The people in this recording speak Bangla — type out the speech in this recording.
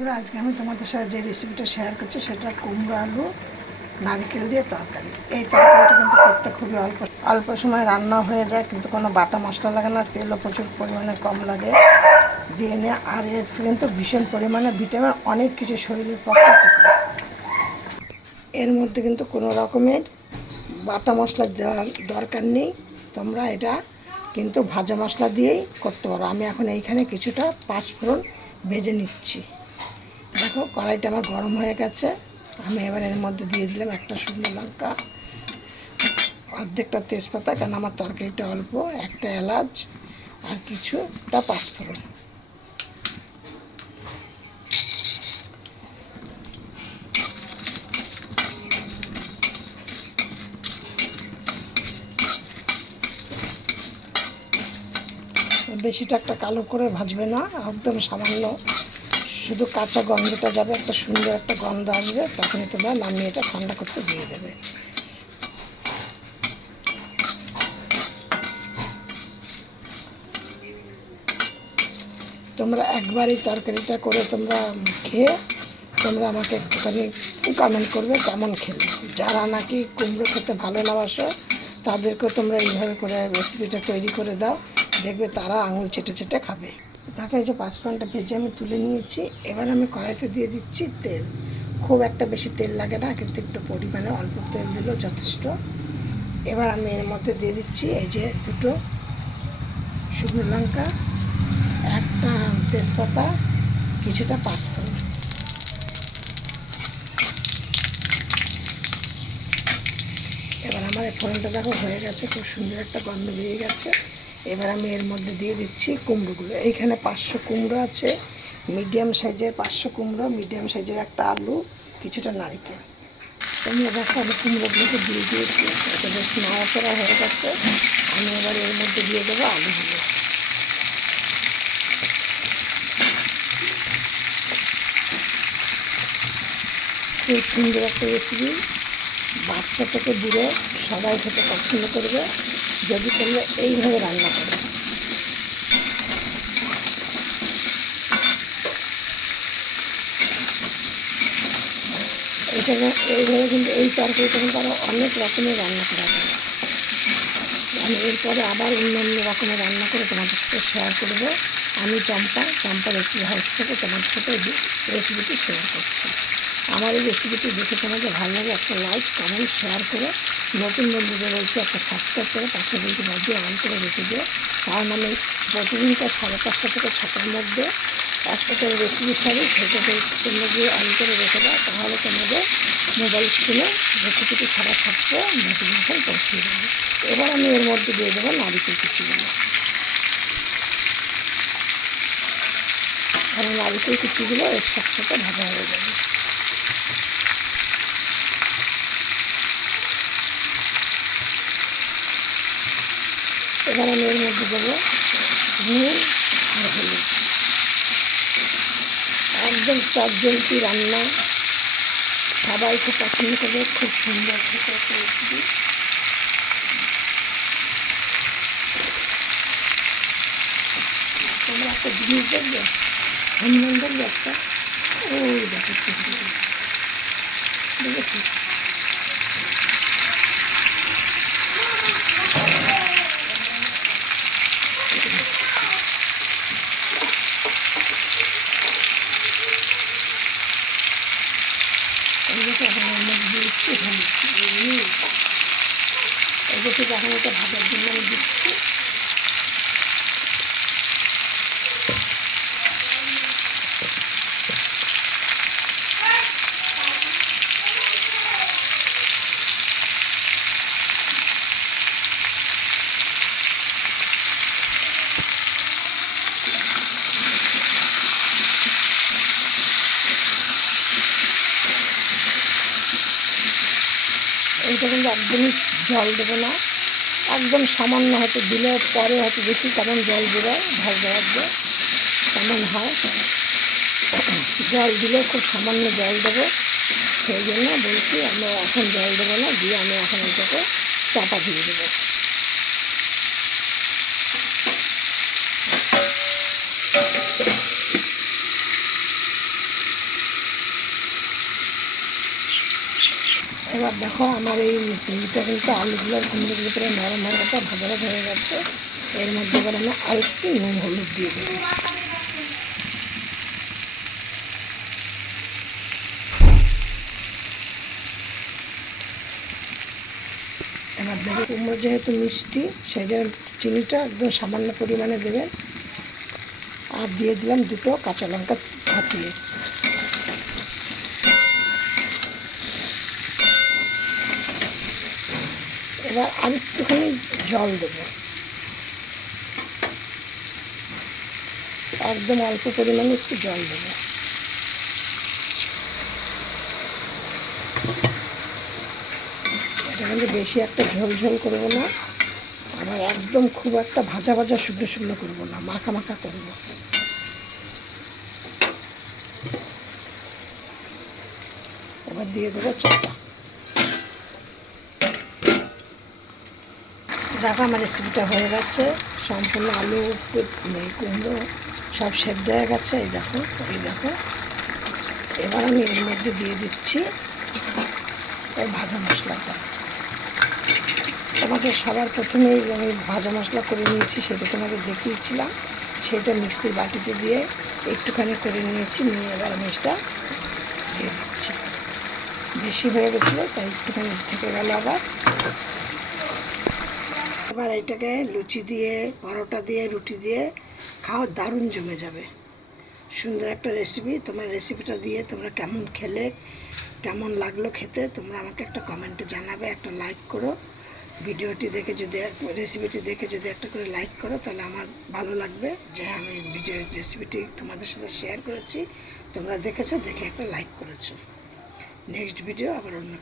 বন্ধুরা, আজকে আমি তোমাদের সাথে যে রেসিপিটা শেয়ার করছি সেটা কুমড়ো আলু নারকেল দিয়ে তরকারি। এই তরকারিটা কিন্তু করতে খুবই অল্প সময় রান্না হয়ে যায়, কিন্তু কোনো বাটা মশলা লাগে না, তেলও প্রচুর পরিমাণে কম লাগে দিয়ে নিয়ে। আর এর কিন্তু ভীষণ পরিমাণে ভিটামিন, অনেক কিছু শরীরের পক্ষে উপকার। এর মধ্যে কিন্তু কোনো রকমের বাটা মশলা দেওয়ার দরকার নেই, তোমরা এটা কিন্তু ভাজা মশলা দিয়েই করতে পারো। আমি এখন এইখানে কিছুটা পাঁচফোড়ন ভেজে নিচ্ছি। দেখো কড়াইটা আমার গরম হয়ে গেছে। আমি এবার এর মধ্যে দিয়ে দিলাম একটা শুকনো লঙ্কা, অর্ধেকটা তেজপাতা, কারণ আমার তরকারিটা অল্প, একটা এলাচ আর কিছুটা পাঁচফোড়ন। বেশিটা একটা কালো করে ভাজবে না, একদম সামান্য, শুধু কাঁচা গন্ধটা যাবে, একটা সুন্দর একটা গন্ধ আসবে, তখনই তোমরা নামিয়ে এটা ঠান্ডা করতে দিয়ে দেবে। তোমরা একবার এই তরকারিটা করে তোমরা খেয়ে তোমরা আমাকে একটুখানি কমেন্ট করবে কেমন খেলে। যারা নাকি কুমড়ো খেতে ভালো না বাসো তাদেরকে তোমরা এইভাবে করে রেসিপিটা তৈরি করে দাও, দেখবে তারা আঙুল চেটে চেটে খাবে। দেখো এই যে পাঁচফোড়নটা ভেজে আমি তুলে নিয়েছি। এবার আমি কড়াইতে দিয়ে দিচ্ছি তেল। খুব একটা বেশি তেল লাগে না, কিন্তু একটু পরিমাণে অল্প তেল দিলেও যথেষ্ট। এবার আমি এর মধ্যে দিয়ে দিচ্ছি এই যে দুটো শুকনো লঙ্কা, একটা তেজপাতা, কিছুটা পাঁচফোড়ন। এবার আমার এই ফোড়নটা দেখো হয়ে গেছে, খুব সুন্দর একটা গন্ধ বেরিয়ে গেছে। এবার আমি এর মধ্যে দিয়ে দিচ্ছি কুমড়োগুলো। এইখানে 500 কুমড়ো আছে, মিডিয়াম সাইজের 500 কুমড়ো, মিডিয়াম সাইজের একটা আলু, কিছুটা নারকেল। তোমরা দেখো আমি কুমড়োগুলোকে দিয়ে দিয়েছি, এটা বেশ নাড়াচাড়া হয়ে গেছে। আমি এবার এর মধ্যে দিয়ে দেবো আলুগুলো। খুব সুন্দর একটা রেসিপি, বাচ্চা থেকে বুড়ো সবাই খেতে পছন্দ করবে যদি তোমরা এইভাবে রান্না করো। এইভাবে কিন্তু এই তরকারিটা কিন্তু আরও অনেক রকমের রান্না করা যায়। আমি এরপরে আবার অন্য রকমের রান্না করে তোমাদের সাথে শেয়ার করবো। আমি চম্পা রেসিপি হাউস থেকে তোমাদের সাথে রেসিপিটি শেয়ার করছি। আমার এই রেসিপিটি দেখে তোমাদের ভালো লাগে একটা লাইক কমেন্ট শেয়ার করে, নতুন বন্ধুদের বলছি একটা সাবস্ক্রাইব করে পাশে বলতে মধ্যে অন করে রেখে দিও, কারণ আমি প্রতিদিনটা 5:30 থেকে 6টার মধ্যে একটা করে রেসিপি সারি, সেটাকে তোমরা গিয়ে অন করে রেখে দাও, তাহলে তোমাদের মোবাইল স্ক্রিনে রেসিপিটি ছাড়া থাকতে নোটিফিকেশান পৌঁছিয়ে দেবে। এবার আমি এর মধ্যে দিয়ে দেবো নারিকেল কুচিগুলো। কারণ নারিকেল কুচিগুলো এর সাথে ভাজা হয়ে যাবে। এবার আমি এর মধ্যে দেবো নুন আর হলুদ। একদম চটজলদি রান্না, সবাই খুব পছন্দ করবে, খুব সুন্দর খেতে একটা রেসিপি। তোমরা একটা জিনিস দেখবে, হনুমান দেখবে একটা, ওই দেখো দেখেছি। এগুলো থেকে এখন এটা ভাজার জন্য আমি দিচ্ছি। এইটা কিন্তু একদমই জল দেবো না, একদম সামান্য, হয়তো দিলে পরে হয়তো দেখি কেমন জল দেবে, ভাজতে ভাজতে কেমন হয়। জল দিলে খুব সামান্য জল দেবো, সেই জন্য বলছি আমরা এখন জল দেবো না, দিয়ে আমি এখন এটাকে চাপা দিয়ে দেবো। এবার দেখো আমার এই চিংড়িটা কিন্তু আলুগুলো কুমড়োগুলো করে নরম হয়ে গেছে, ভাজা ভাজা হয়ে গেছে। এর মধ্যে এবার আমি আরেকটু নুন হলুদ দিয়ে দেবো। এবার দেখো কুমড়ো যেহেতু মিষ্টি, সেই জন্য চিনিটা একদম সামান্য পরিমাণে দেবেন। আর দিয়ে দিলাম 2টো কাঁচা লঙ্কা ফাটিয়ে। এবার আরেকটুখানি জল দেবো, একদম অল্প পরিমাণে একটু জল দেবো। এটা কিন্তু বেশি একটা ঝোল ঝোল করবো না, আবার একদম খুব একটা ভাজা ভাজা শুকনো শুকনো করবো না, মাখা মাখা করবো। এবার দিয়ে দেবো চাটা। দেখো আমার রেসিপিটা হয়ে গেছে, সম্পূর্ণ আলু কুমড়ো সব সেদ্ধ হয়ে গেছে। এই দেখো, এই দেখো। এবার আমি এর মধ্যে দিয়ে দিচ্ছি ওই ভাজা মশলাটা। তোমাকে সবার প্রথমেই আমি ভাজা মশলা করে নিয়েছি, সেটা তোমাকে দেখিয়েছিলাম। সেটা মিক্সির বাটিতে দিয়ে একটুখানি করে নিয়েছি, নিয়ে এবার আমি এটা দিয়ে দিচ্ছি। বেশি হয়ে গেছিলো তাই একটুখানি থেকে গেল আবার। এবার এইটাকে লুচি দিয়ে, পরোটা দিয়ে, রুটি দিয়ে খাও, দারুণ জমে যাবে। সুন্দর একটা রেসিপি। তোমার রেসিপিটা দিয়ে তোমরা কেমন খেলে, কেমন লাগলো খেতে, তোমরা আমাকে একটা কমেন্টে জানাবে। একটা লাইক করো, ভিডিওটি দেখে যদি, রেসিপিটি দেখে যদি একটা করে লাইক করো, তাহলে আমার ভালো লাগবে যে আমি রেসিপিটি তোমাদের সাথে শেয়ার করেছি, তোমরা দেখেছো, দেখে একটা লাইক করেছো। নেক্সট ভিডিও আবার অন্য